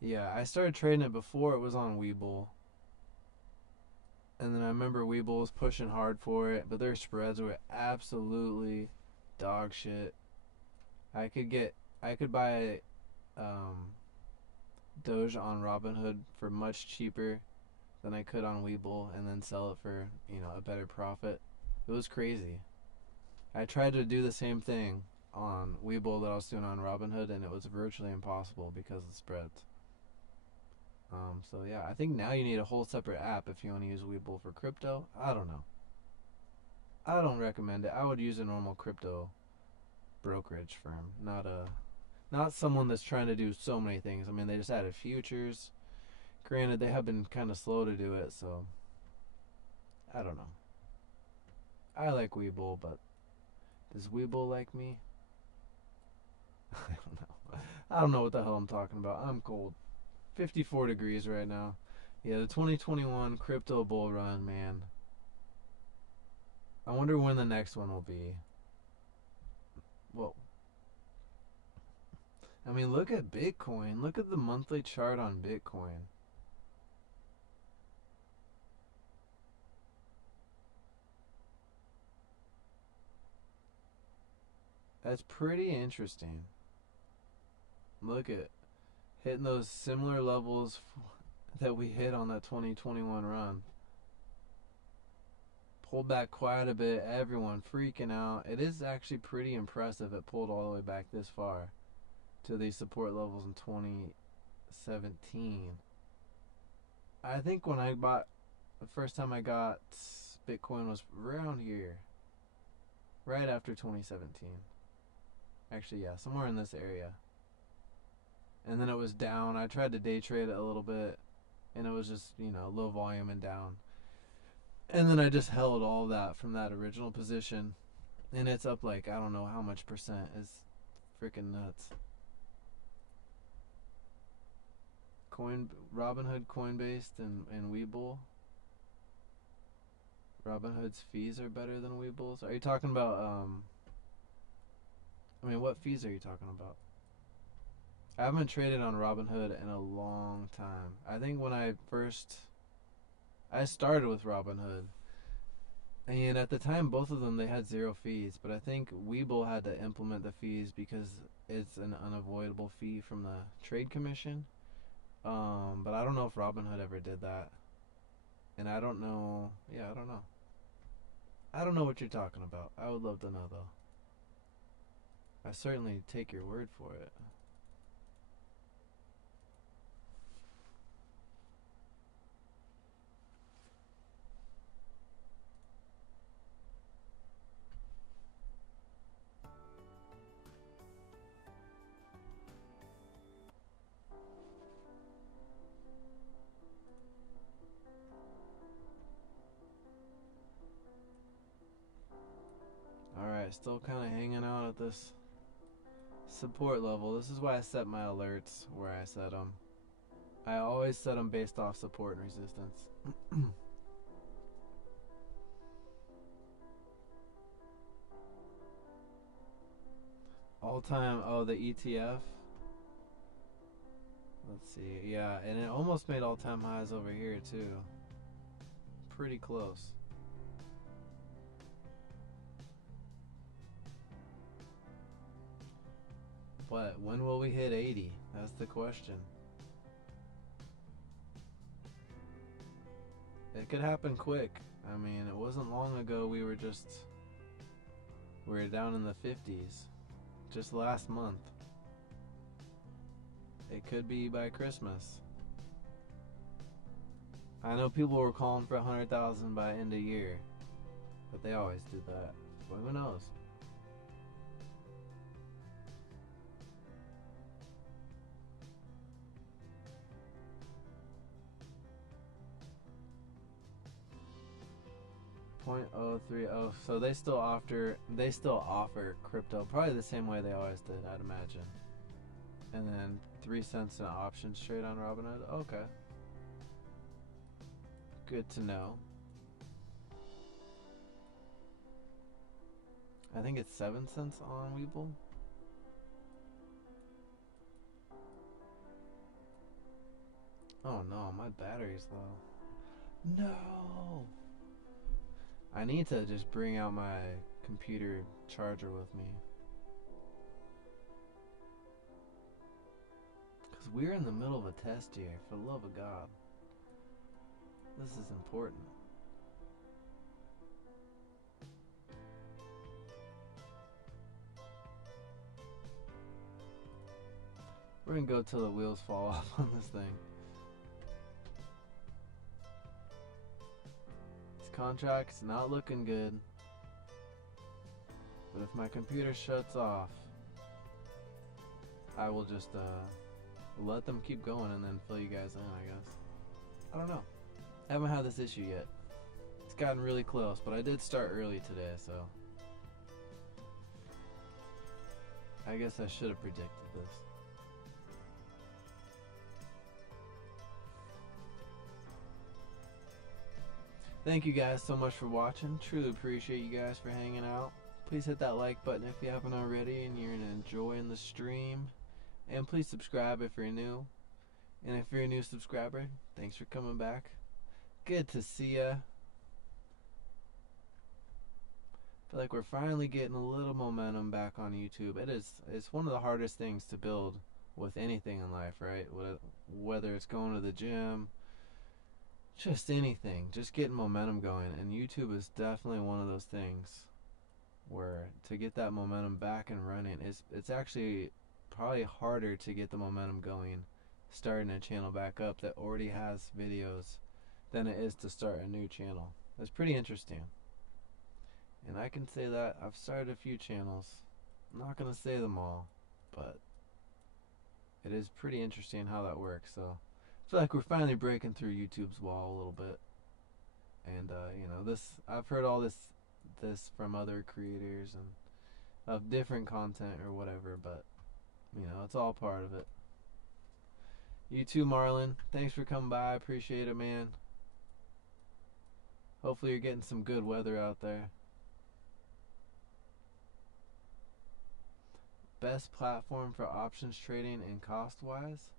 Yeah, I started trading it before it was on Webull. And then I remember Webull was pushing hard for it, but their spreads were absolutely dog shit. I could buy Doge on Robinhood for much cheaper than I could on Webull, and then sell it for, a better profit. It was crazy. I tried to do the same thing on Webull that I was doing on Robinhood, and it was virtually impossible because of the spreads. So yeah, I think now you need a whole separate app if you want to use Webull for crypto. I don't know. I don't recommend it. I would use a normal crypto brokerage firm, not someone that's trying to do so many things. I mean, they just added futures. Granted, they have been kind of slow to do it, so I don't know. I like Webull, but does Webull like me? I don't know. I don't know what the hell I'm talking about. I'm cold. 54 degrees right now. Yeah, the 2021 crypto bull run, man. I wonder when the next one will be. Whoa. I mean, look at Bitcoin. Look at the monthly chart on Bitcoin. That's pretty interesting. Look at hitting those similar levels that we hit on that 2021 run. Pulled back quite a bit. Everyone freaking out. It is actually pretty impressive. It pulled all the way back this far to these support levels in 2017. I think when I bought, the first time I got Bitcoin was around here, right after 2017. Actually, yeah, somewhere in this area. And then it was down. I tried to day trade it a little bit, and it was just, low volume and down. And then I just held all that from that original position, and it's up like, I don't know how much percent. Is freaking nuts. Robinhood, Coinbase, and Webull. Robinhood's fees are better than Webull's. Are you talking about what fees are you talking about? I haven't traded on Robinhood in a long time. I think when I started with Robinhood, and at the time both of them, they had zero fees, but I think Webull had to implement the fees because it's an unavoidable fee from the trade commission. But I don't know if Robinhood ever did that, and I don't know. Yeah, I don't know. I don't know what you're talking about. I would love to know though. I certainly take your word for it. Alright, still kind of hanging out at this support level. This is why I set my alerts where I set them. I always set them based off support and resistance. All time, oh, the ETF. Let's see, yeah, and it almost made all time highs over here too. Pretty close. But when will we hit 80? That's the question. It could happen quick. I mean, it wasn't long ago we were down in the 50s. Just last month. It could be by Christmas. I know people were calling for 100,000 by end of year, but they always do that. But who knows? .030. So they still offer crypto probably the same way they always did, I'd imagine. And then 3 cents an option trade on Robinhood. Okay. Good to know. I think it's 7 cents on Webull. Oh no, my battery's low. No! I need to just bring out my computer charger with me. Because we're in the middle of a test here, for the love of God. This is important. We're gonna go till the wheels fall off on this thing. This contract's not looking good. But if my computer shuts off, I will just let them keep going and then fill you guys in, I guess. I don't know. I haven't had this issue yet. It's gotten really close, but I did start early today, so I guess I should have predicted this. Thank you guys so much for watching. Truly appreciate you guys for hanging out. Please hit that like button if you haven't already and you're enjoying the stream. And please subscribe if you're new. And if you're a new subscriber, thanks for coming back. Good to see ya. Feel like we're finally getting a little momentum back on YouTube. It's one of the hardest things to build with anything in life, right? Whether it's going to the gym, just anything, just getting momentum going. And YouTube is definitely one of those things where to get that momentum back and running, it's actually probably harder to get the momentum going starting a channel back up that already has videos than it is to start a new channel. It's pretty interesting. And I can say that I've started a few channels. I'm not going to say them all, but it is pretty interesting how that works. So I feel like we're finally breaking through YouTube's wall a little bit. And you know, I've heard all this from other creators and of different content or whatever, but you know, it's all part of it. You too, Marlon. Thanks for coming by. I appreciate it, man. Hopefully you're getting some good weather out there. Best platform for options trading and cost-wise?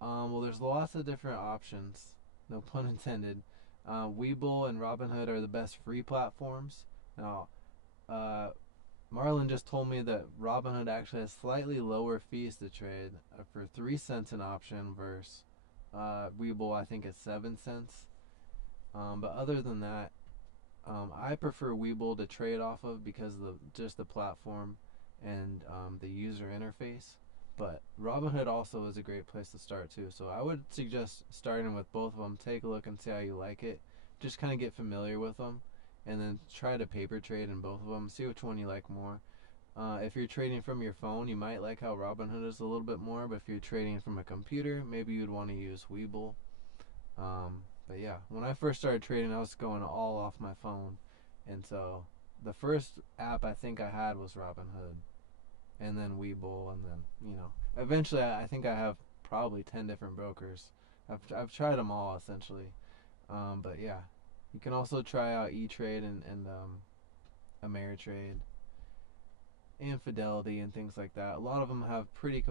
Well, there's lots of different options. No pun intended. Webull and Robinhood are the best free platforms. Now, Marlon just told me that Robinhood actually has slightly lower fees to trade for 3 cents an option versus Webull, I think, is 7 cents. But other than that, I prefer Webull to trade off of because of just the platform and the user interface. But Robinhood also is a great place to start too. So I would suggest starting with both of them. Take a look and see how you like it. Just kind of get familiar with them. And then try to paper trade in both of them. See which one you like more. If you're trading from your phone, you might like how Robinhood is a little bit more. But if you're trading from a computer, maybe you'd want to use Webull. But yeah, when I first started trading, I was going all off my phone. And so the first app I think I had was Robinhood, and then Webull, and then eventually I think I have probably 10 different brokers. I've tried them all essentially, but yeah, you can also try out E-Trade and Ameritrade and Fidelity and things like that. A lot of them have pretty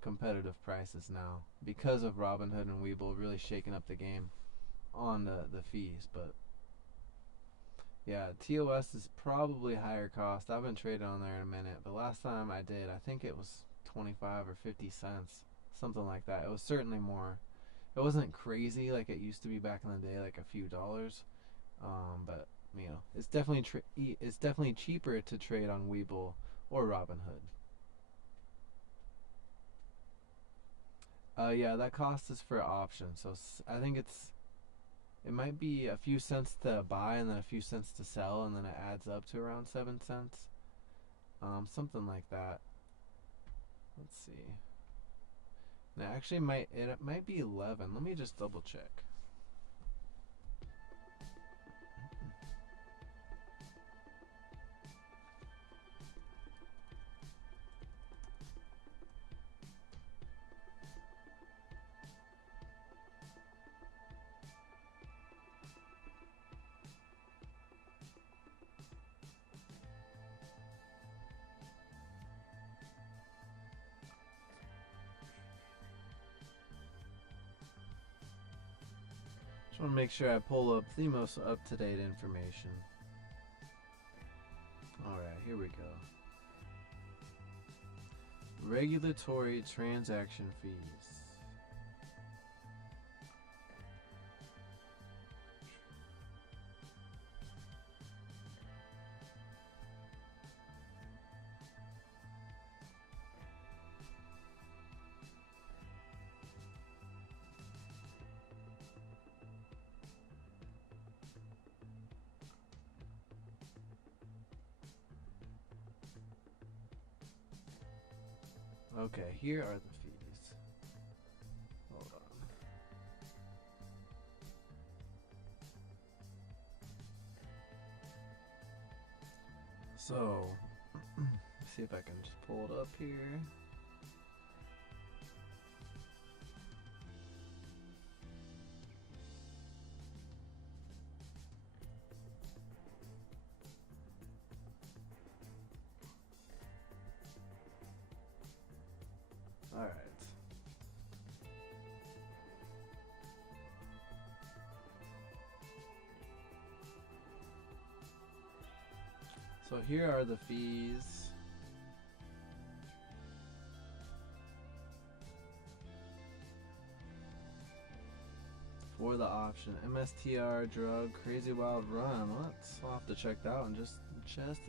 competitive prices now because of Robinhood and Webull really shaking up the game on the fees. But yeah, TOS is probably higher cost. I haven't traded on there in a minute, but last time I did, I think it was 25 or 50 cents, something like that. It was certainly more. It wasn't crazy like it used to be back in the day, like a few dollars. But it's definitely cheaper to trade on Webull or Robinhood. Yeah, that cost is for options. So I think it might be a few cents to buy and then a few cents to sell, and then it adds up to around 7 cents. Something like that. Let's see. It actually might be 11. Let me just double check. Just want to make sure I pull up the most up-to-date information. Alright, here we go. Regulatory transaction fees. Okay, here are the fees. Hold on. So, let's see if I can just pull it up here. Alright. So here are the fees. For the option. MSTR, drug, crazy wild run. I'll have to check that out in just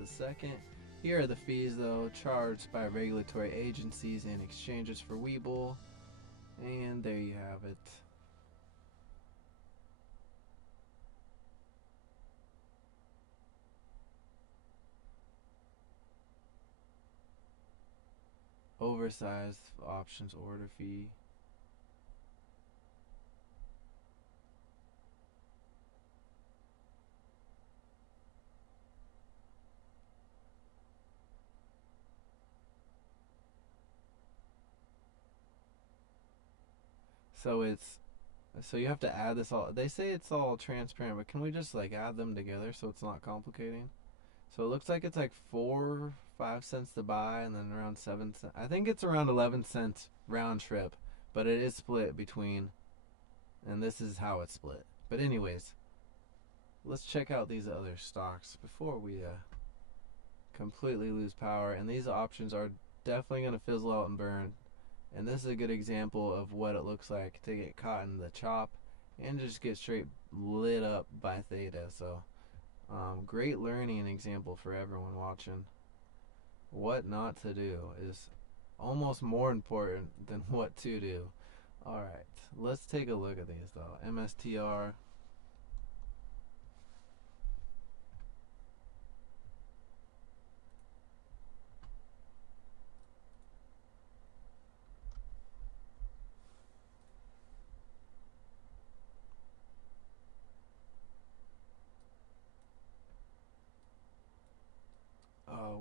a second. Here are the fees though, charged by regulatory agencies and exchanges for Webull. And there you have it. Oversized options order fee. So you have to add this all. They say it's all transparent, but can we just like add them together so it's not complicating? So it looks like it's like 4-5 cents to buy, and then around 7 cents. I think it's around 11 cents round trip, but it is split between, and this is how it's split. But anyways, let's check out these other stocks before we completely lose power. And these options are definitely going to fizzle out and burn. And this is a good example of what it looks like to get caught in the chop and just get straight lit up by theta. So great learning example for everyone watching. What not to do is almost more important than what to do. Alright, let's take a look at these though. MSTR.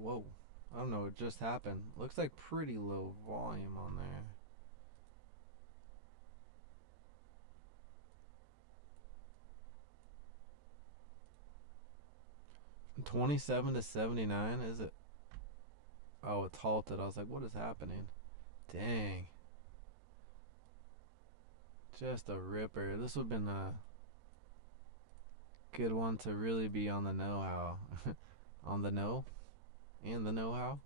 whoa. I don't know what just happened. Looks like pretty low volume on there. 27 to 79, is it? Oh, it's halted. I was like, what is happening? Dang. Just a ripper. This would have been a good one to really be on the know-how. On the know? And the know-how?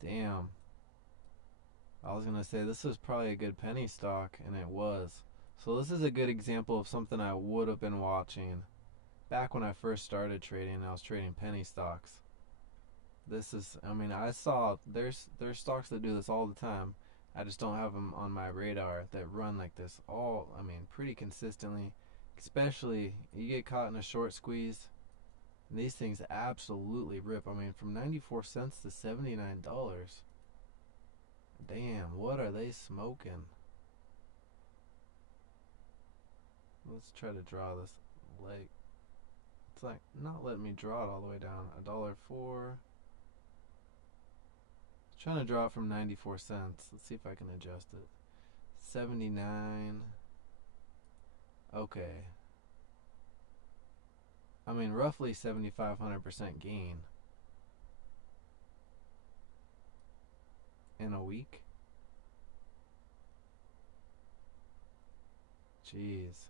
Damn. I was going to say this was probably a good penny stock, and it was. So this is a good example of something I would have been watching back when I first started trading. I was trading penny stocks. This is, I mean, I saw there's stocks that do this all the time. I just don't have them on my radar that run like this all, I mean, pretty consistently. Especially you get caught in a short squeeze, and these things absolutely rip. I mean, from 94 cents to $79. Damn, what are they smoking? Let's try to draw this leg. It's like not letting me draw it all the way down. $1.04. Trying to draw it from 94 cents. Let's see if I can adjust it. 79. Okay. I mean, roughly 7,500% gain in a week. Jeez.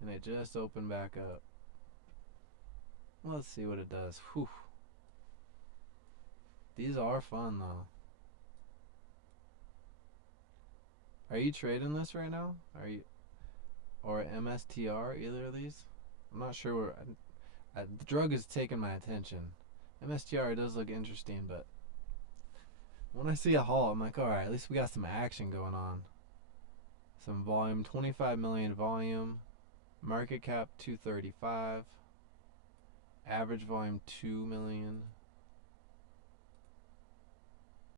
And it just opened back up. Let's see what it does. Whew. These are fun though. Are you trading this right now? Are you, or MSTR, either of these? I'm not sure where. The drug is taking my attention. MSTR does look interesting, but when I see a haul, I'm like, all right, at least we got some action going on. Some volume, 25 million volume, market cap 235, average volume 2 million.